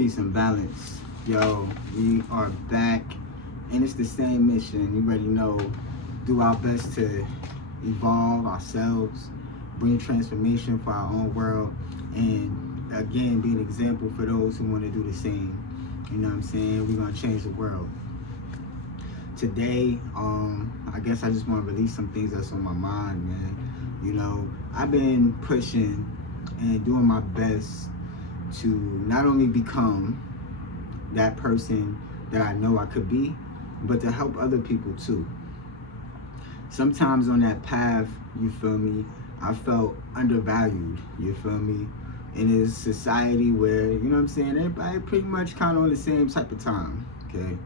peace, and balance. Yo, we are back, and it's the same mission. You already know, do our best to evolve ourselves, bring transformation for our own world, and again, be an example for those who want to do the same. You know what I'm saying? We're going to change the world. Today, I guess I just want to release some things that's on my mind, man. You know, I've been pushing and doing my best to not only become that person that I know I could be, but to help other people too. Sometimes on that path, you feel me, I felt undervalued, you feel me, in this society where, you know what I'm saying, everybody pretty much kind of on the same type of time, okay?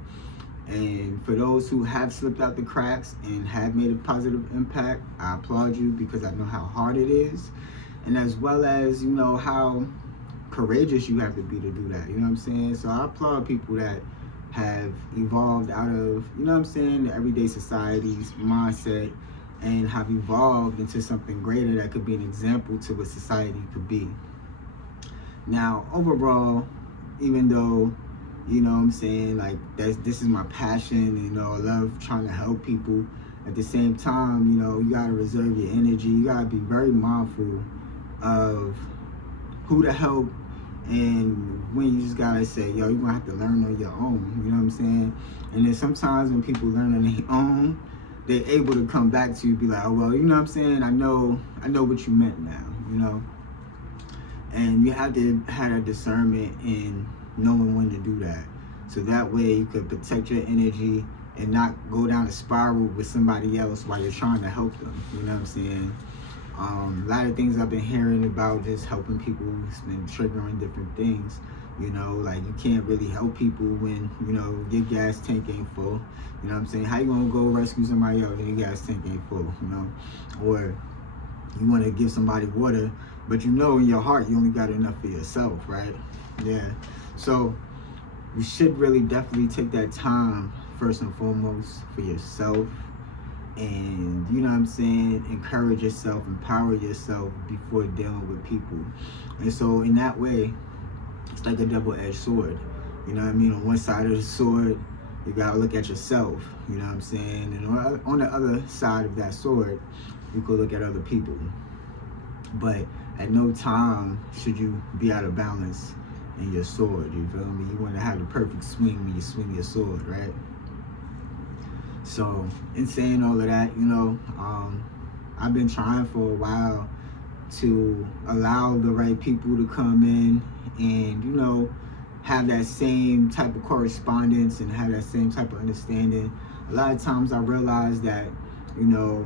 And for those who have slipped out the cracks and have made a positive impact, I applaud you because I know how hard it is. And as well as, you know, how courageous you have to be to do that, you know what I'm saying? So I applaud people that have evolved out of, you know what I'm saying, the everyday society's mindset and have evolved into something greater that could be an example to what society could be. Now, overall, even though, you know what I'm saying, like, this is my passion, you know, I love trying to help people. At the same time, you know, you gotta reserve your energy. You gotta be very mindful of who to help, and when you just gotta say, yo, you're gonna have to learn on your own, you know what I'm saying? And then sometimes when people learn on their own, they're able to come back to you, be like, oh, well, you know what I'm saying, I know what you meant now, you know? And you have to have a discernment in knowing when to do that. So that way you could protect your energy and not go down a spiral with somebody else while you're trying to help them, you know what I'm saying? A lot of things I've been hearing about just helping people has been triggering different things. You know, like, you can't really help people when, you know, your gas tank ain't full. You know what I'm saying? How you gonna go rescue somebody else and your gas tank ain't full, you know? Or you wanna give somebody water, but you know in your heart you only got enough for yourself, right? Yeah. So you should really definitely take that time, first and foremost, for yourself. And, you know what I'm saying, encourage yourself, empower yourself before dealing with people. And so in that way, it's like a double-edged sword. You know what I mean? On one side of the sword, you gotta look at yourself, you know what I'm saying? And on the other side of that sword, you could look at other people. But at no time should you be out of balance in your sword, you feel me? You wanna have the perfect swing when you swing your sword, right? So, in saying all of that, you know, I've been trying for a while to allow the right people to come in and, you know, have that same type of correspondence and have that same type of understanding. A lot of times I realize that, you know,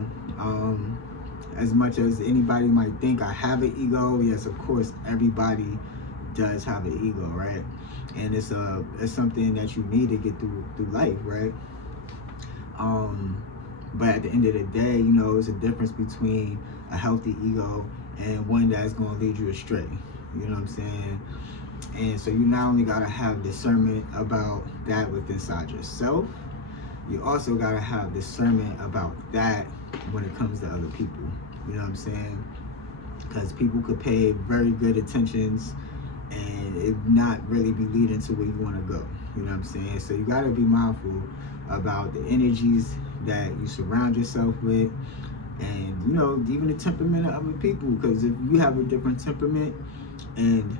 as much as anybody might think I have an ego, yes, of course, everybody does have an ego, right? And it's something that you need to get through life, right? But at the end of the day, you know, there's a difference between a healthy ego and one that's going to lead you astray. You know what I'm saying? And so you not only got to have discernment about that within inside yourself, you also got to have discernment about that when it comes to other people. You know what I'm saying? Because people could pay very good attentions and it not really be leading to where you want to go. You know what I'm saying? So you got to be mindful about the energies that you surround yourself with, and, you know, even the temperament of other people. Because if you have a different temperament and,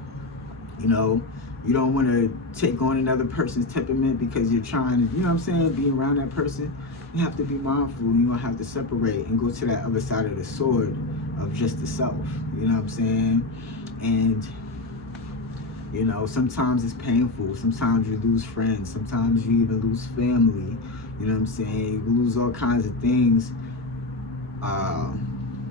you know, you don't want to take on another person's temperament because you're trying to, you know what I'm saying, be around that person, you have to be mindful. You're going to have to separate and go to that other side of the sword of just the self. You know what I'm saying? And, you know, sometimes it's painful. Sometimes you lose friends. Sometimes you even lose family. You know what I'm saying? You lose all kinds of things.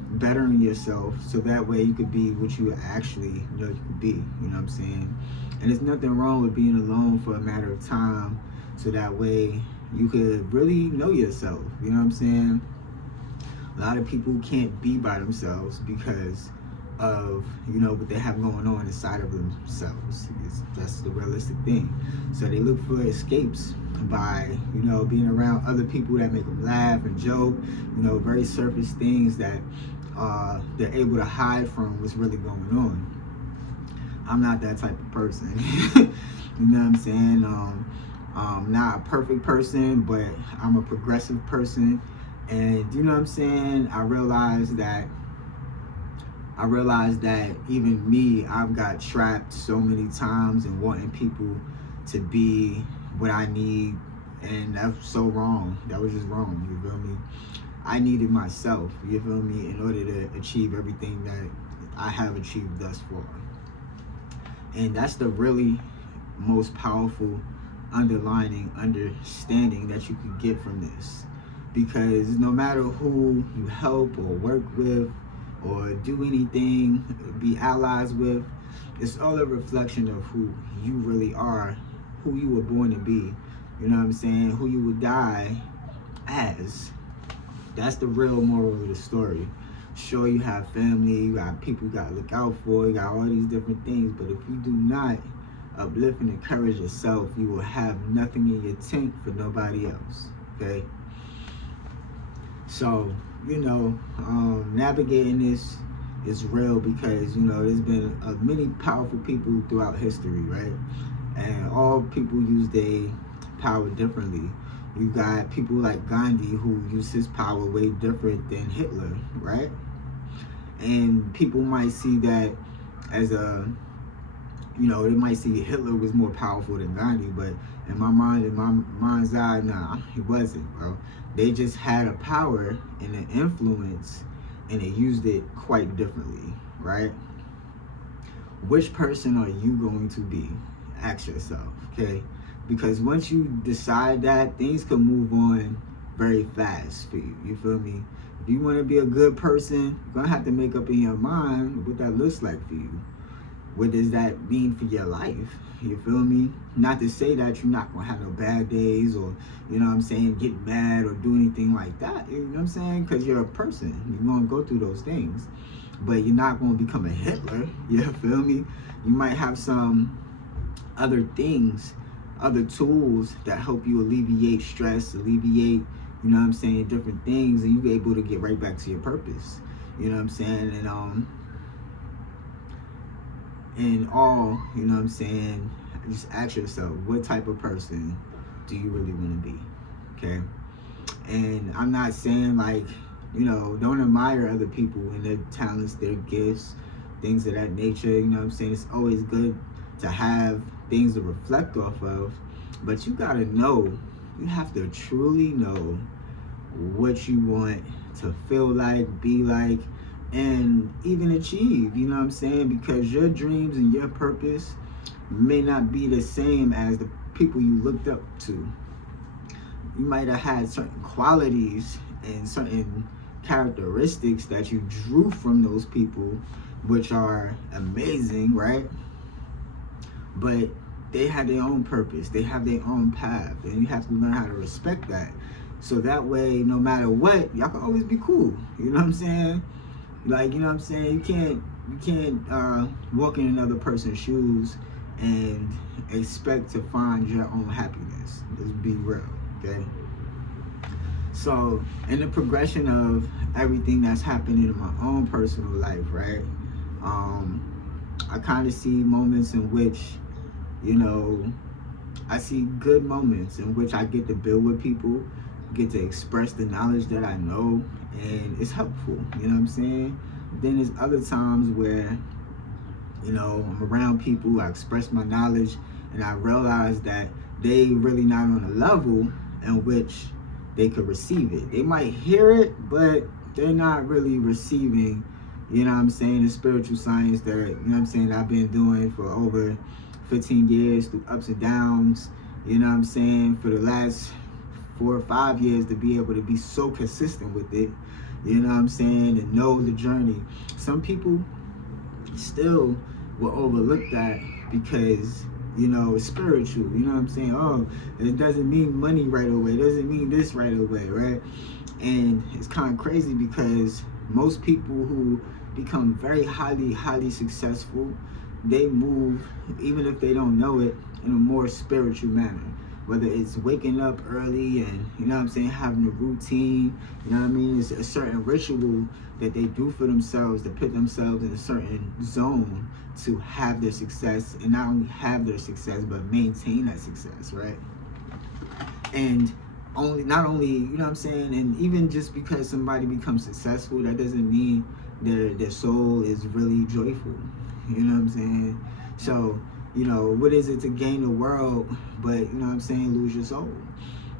Bettering yourself so that way you could be what you actually know you could be. You know what I'm saying? And there's nothing wrong with being alone for a matter of time so that way you could really know yourself. You know what I'm saying? A lot of people can't be by themselves because of, you know, what they have going on inside of themselves. That's the realistic thing. So they look for escapes by, you know, being around other people that make them laugh and joke, you know, very surface things that they're able to hide from what's really going on. I'm not that type of person. You know what I'm saying? Not a perfect person, but I'm a progressive person. And you know what I'm saying? I realized that even me, I've got trapped so many times in wanting people to be what I need, and that's so wrong. That was just wrong. You feel me? I needed myself. You feel me? In order to achieve everything that I have achieved thus far, and that's the really most powerful underlining understanding that you could get from this, because no matter who you help or work with or do anything, be allies with, it's all a reflection of who you really are, who you were born to be. You know what I'm saying? Who you would die as. That's the real moral of the story. Sure, you have family, you got people you gotta look out for, you got all these different things, but if you do not uplift and encourage yourself, you will have nothing in your tank for nobody else. Okay? So, navigating this is real because, there's been many powerful people throughout history, right? And all people use their power differently. You got people like Gandhi who used his power way different than Hitler, right? And people might see that as they might see Hitler was more powerful than Gandhi, but in my mind's eye, nah, he wasn't, bro. They just had a power and an influence, and they used it quite differently, right? Which person are you going to be? Ask yourself, okay? Because once you decide that, things can move on very fast for you. You feel me? If you want to be a good person, you're gonna have to make up in your mind what that looks like for you. What does that mean for your life? You feel me? Not to say that you're not gonna have no bad days or, get mad or do anything like that. You know what I'm saying? Because you're a person. You're gonna go through those things. But you're not gonna become a Hitler. You feel me? You might have some other things, other tools that help you alleviate stress, different things, and you're able to get right back to your purpose. You know what I'm saying? And all, just ask yourself, what type of person do you really want to be? Okay? And I'm not saying don't admire other people and their talents, their gifts, things of that nature. It's always good to have things to reflect off of, but you gotta know, you have to truly know what you want to feel like, be like, and even achieve, because your dreams and your purpose may not be the same as the people you looked up to. You might have had certain qualities and certain characteristics that you drew from those people, which are amazing, right? But they had their own purpose, they have their own path, and you have to learn how to respect that. So that way, no matter what, y'all can always be cool. You know what I'm saying? You can't walk in another person's shoes and expect to find your own happiness. Let's be real, okay? So, in the progression of everything that's happening in my own personal life, right? I kind of see moments in which, I see good moments in which I get to build with people, get to express the knowledge that I know, and it's helpful. You know what I'm saying? Then there's other times where, I'm around people, I express my knowledge, and I realize that they really not on a level in which they could receive it. They might hear it, but they're not really receiving, the spiritual science that, I've been doing for over 15 years through ups and downs, for the last 4 or 5 years, to be able to be so consistent with it, and know the journey. Some people still will overlook that because, it's spiritual, oh, it doesn't mean money right away, it doesn't mean this right away, right? And it's kind of crazy because most people who become very highly successful, they move, even if they don't know it, in a more spiritual manner. whether it's waking up early and, you know what I'm saying, having a routine, you know what I mean, it's a certain ritual that they do for themselves to put themselves in a certain zone to have their success, and not only have their success but maintain that success, right? And not only, you know what I'm saying, and even just because somebody becomes successful, that doesn't mean their soul is really joyful. You know what I'm saying? So, you know, what is it to gain the world, but, you know what I'm saying, lose your soul?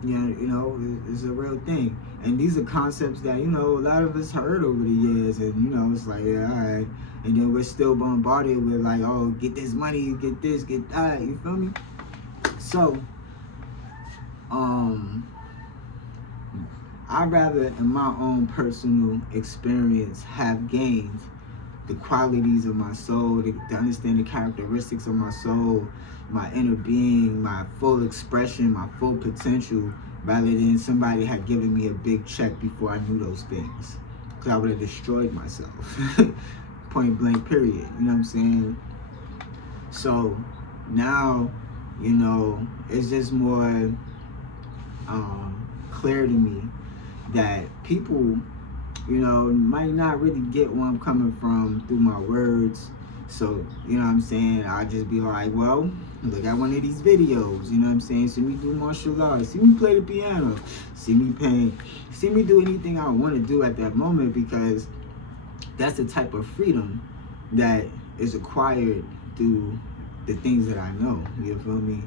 You know, it's a real thing. And these are concepts that, you know, a lot of us heard over the years, and, you know, it's like, yeah, all right. And then we're still bombarded with like, oh, get this money, get this, get that, you feel me? So, I'd rather, in my own personal experience, have gained the qualities of my soul, to understand the characteristics of my soul, my inner being, my full expression, my full potential, rather than somebody had given me a big check before I knew those things. Because I would have destroyed myself. Point blank, period. You know what I'm saying? So now, you know, it's just more clear to me that people, you know, might not really get where I'm coming from through my words. So, you know what I'm saying, I'll just be like, well, look at one of these videos, you know what I'm saying? See me do martial arts, see me play the piano, see me paint, see me do anything I want to do at that moment, because that's the type of freedom that is acquired through the things that I know, you feel me?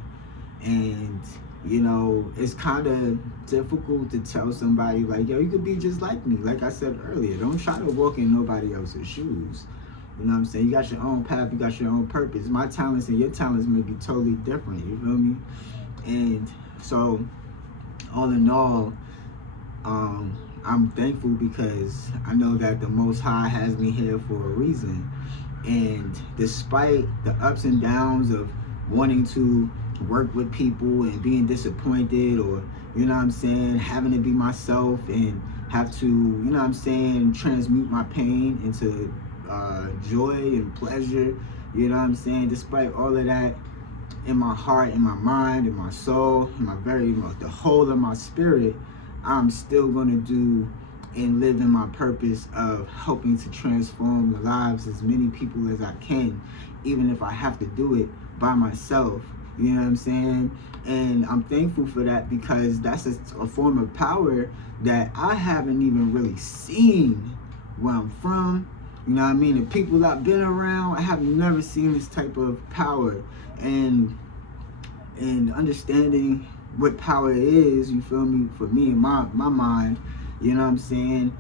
And, you know, it's kind of difficult to tell somebody like, yo, you could be just like me. Like I said earlier, don't try to walk in nobody else's shoes. You know what I'm saying? You got your own path, you got your own purpose. My talents and your talents may be totally different, you feel me? And so, all in all, I'm thankful because I know that the Most High has me here for a reason. And despite the ups and downs of wanting to work with people and being disappointed, or, you know what I'm saying, having to be myself and have to, you know what I'm saying, transmute my pain into joy and pleasure, you know what I'm saying, despite all of that, in my heart, in my mind, in my soul, in the whole of my spirit, I'm still going to do and live in my purpose of helping to transform the lives as many people as I can, even if I have to do it by myself. You know what I'm saying? And I'm thankful for that, because that's a form of power that I haven't even really seen where I'm from. You know what I mean? The people I've been around, I have never seen this type of power. And understanding what power is, you feel me, for me in my mind, you know what I'm saying?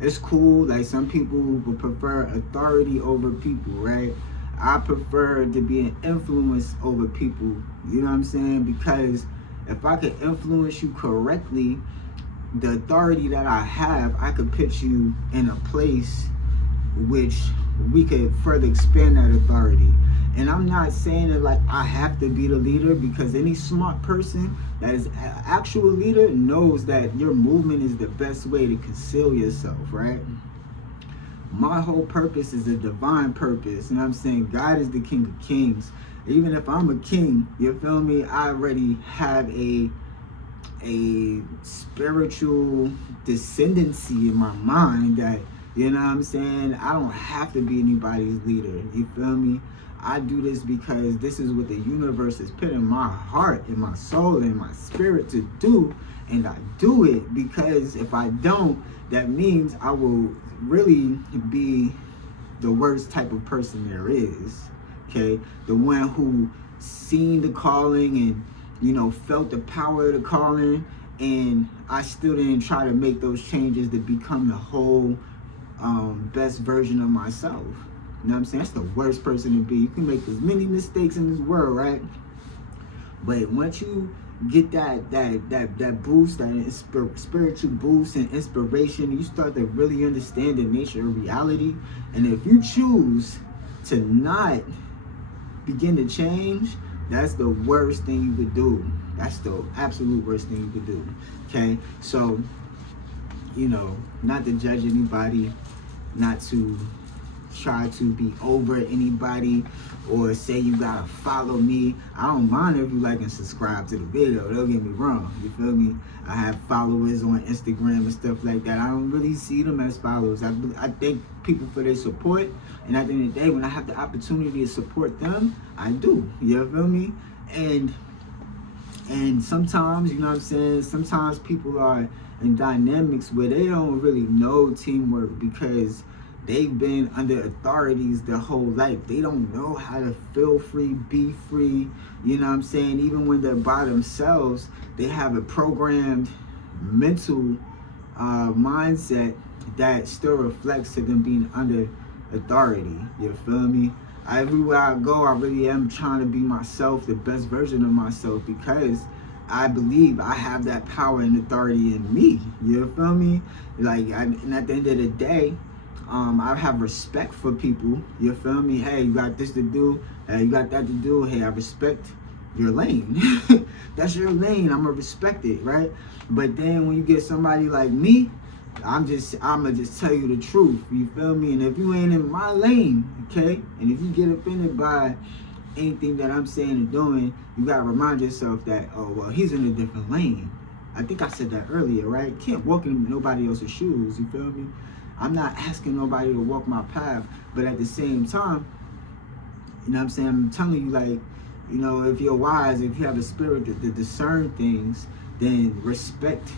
It's cool. Like, some people would prefer authority over people, right? I prefer to be an influence over people, you know what I'm saying? Because if I could influence you correctly, the authority that I have, I could put you in a place which we could further expand that authority. And I'm not saying that like I have to be the leader, because any smart person that is an actual leader knows that your movement is the best way to conceal yourself, right? My whole purpose is a divine purpose. You know what I'm saying? God is the King of Kings. Even if I'm a king, you feel me, I already have a spiritual descendancy in my mind that, you know what I'm saying, I don't have to be anybody's leader. You feel me? I do this because this is what the universe has put in my heart, in my soul, in my spirit to do. And I do it because if I don't, that means I will really be the worst type of person there is. Okay? The one who seen the calling and, you know, felt the power of the calling, and I still didn't try to make those changes to become the whole best version of myself. You know what I'm saying? That's the worst person to be. You can make as many mistakes in this world, right? But once you get that boost, that spiritual boost and inspiration, you start to really understand the nature of reality. And if you choose to not begin to change, that's the worst thing you could do. That's the absolute worst thing you could do. Okay? So, you know, not to judge anybody, not to try to be over anybody or say you gotta follow me. I don't mind if you like and subscribe to the video, don't get me wrong, you feel me? I have followers on Instagram and stuff like that. I don't really see them as followers. I thank people for their support, and at the end of the day, when I have the opportunity to support them, I do, you feel me? And sometimes, you know what I'm saying, sometimes people are in dynamics where they don't really know teamwork because they've been under authorities their whole life. They don't know how to feel free, be free, you know what I'm saying? Even when they're by themselves, they have a programmed mental mindset that still reflects to them being under authority, you feel me? Everywhere I go, I really am trying to be myself, the best version of myself, because I believe I have that power and authority in me, you feel me? And at the end of the day, I have respect for people, you feel me? Hey, you got this to do, hey, you got that to do, hey, I respect your lane. That's your lane, I'm gonna respect it, right? But then when you get somebody like me, I'ma just tell you the truth, you feel me? And if you ain't in my lane, okay, and if you get offended by anything that I'm saying and doing, you gotta remind yourself that, oh, well, he's in a different lane. I think I said that earlier, right? Can't walk in nobody else's shoes, you feel me? I'm not asking nobody to walk my path, but at the same time, you know what I'm saying, I'm telling you, like, you know, if you're wise, if you have a spirit to discern things, then respect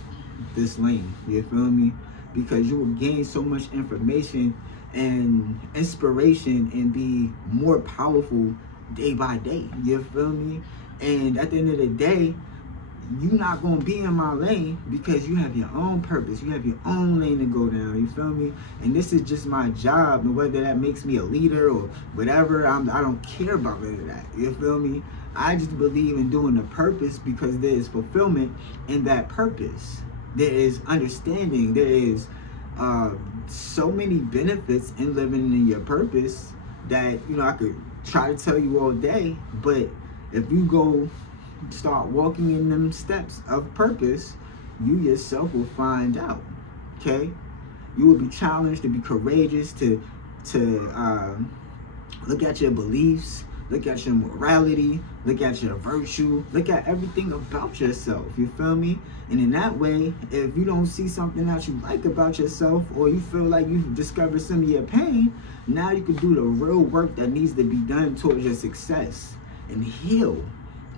this lane, you feel me? Because you will gain so much information and inspiration and be more powerful day by day, you feel me? And at the end of the day, you're not going to be in my lane because you have your own purpose, you have your own lane to go down, you feel me? And this is just my job, and whether that makes me a leader or whatever, I don't care about any of that, you feel me? I just believe in doing the purpose because there is fulfillment in that purpose. There is understanding, there is so many benefits in living in your purpose that, you know, I could try to tell you all day, but if you go start walking in them steps of purpose, you yourself will find out, okay? You will be challenged to be courageous, to look at your beliefs, look at your morality, look at your virtue, look at everything about yourself, you feel me? And in that way, if you don't see something that you like about yourself, or you feel like you've discovered some of your pain, now you can do the real work that needs to be done towards your success and heal,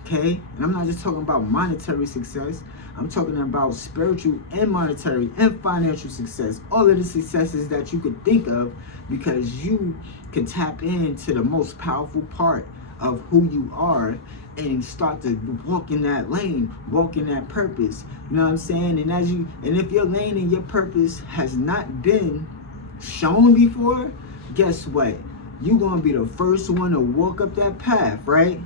okay? And I'm not just talking about monetary success, I'm talking about spiritual and monetary and financial success, all of the successes that you could think of, because you can tap into the most powerful part of who you are and start to walk in that lane, walk in that purpose, you know what I'm saying? And if your lane and your purpose has not been shown before, guess what? You're gonna be the first one to walk up that path, right?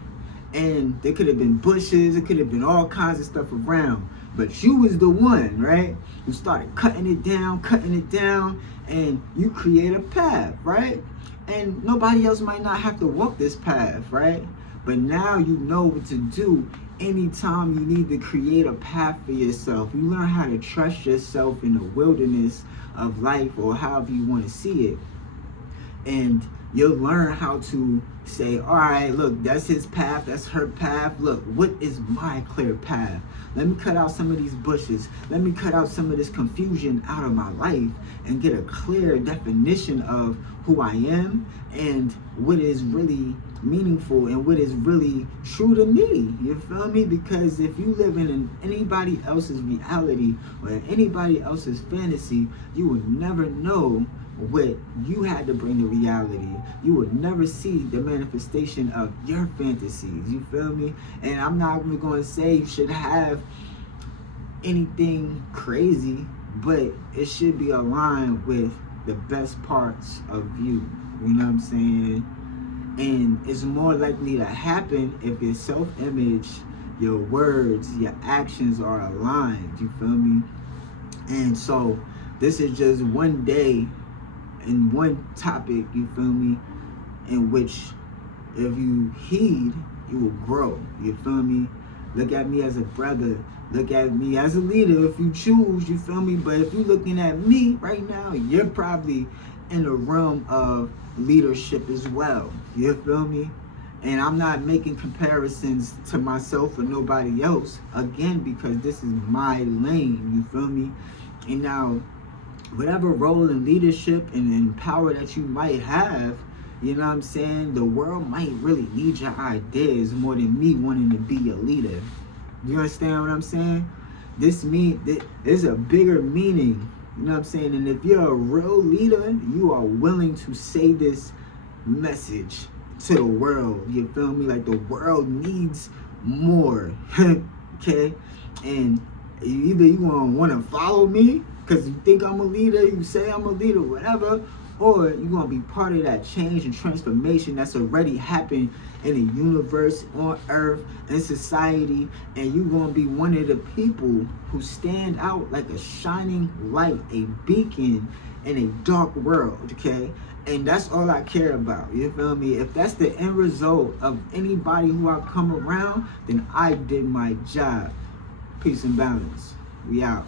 And there could have been bushes, it could have been all kinds of stuff around, but you was the one, right? You started cutting it down, and you create a path, right? And nobody else might not have to walk this path, right? But now you know what to do anytime you need to create a path for yourself. You learn how to trust yourself in the wilderness of life, or however you want to see it. And you'll learn how to say, all right, look, that's his path, that's her path. Look, what is my clear path? Let me cut out some of these bushes. Let me cut out some of this confusion out of my life and get a clear definition of who I am and what is really meaningful and what is really true to me. You feel me? Because if you live in anybody else's reality or anybody else's fantasy, you will never know what you had to bring to reality. You would never see the manifestation of your fantasies, you feel me? And I'm not even going to say you should have anything crazy, but it should be aligned with the best parts of you, you know what I'm saying? And it's more likely to happen if your self-image, your words, your actions are aligned, you feel me? And so this is just one day and one topic, you feel me, in which if you heed, you will grow, you feel me? Look at me as a brother, look at me as a leader if you choose, you feel me? But if you're looking at me right now, you're probably in the realm of leadership as well. You feel me? And I'm not making comparisons to myself or nobody else, again, because this is my lane. You feel me? And now, whatever role in leadership and power that you might have, you know what I'm saying, the world might really need your ideas more than me wanting to be a leader. You understand what I'm saying? There's a bigger meaning, you know what I'm saying? And if you're a real leader, you are willing to say this message to the world. You feel me? Like, the world needs more. Okay? And either you gonna wanna follow me because you think I'm a leader, you say I'm a leader, whatever, or you're gonna be part of that change and transformation that's already happened in the universe, on earth, in society, and you're gonna be one of the people who stand out like a shining light, a beacon in a dark world, okay? And that's all I care about, you feel me? If that's the end result of anybody who I come around, then I did my job. Peace and balance. We out.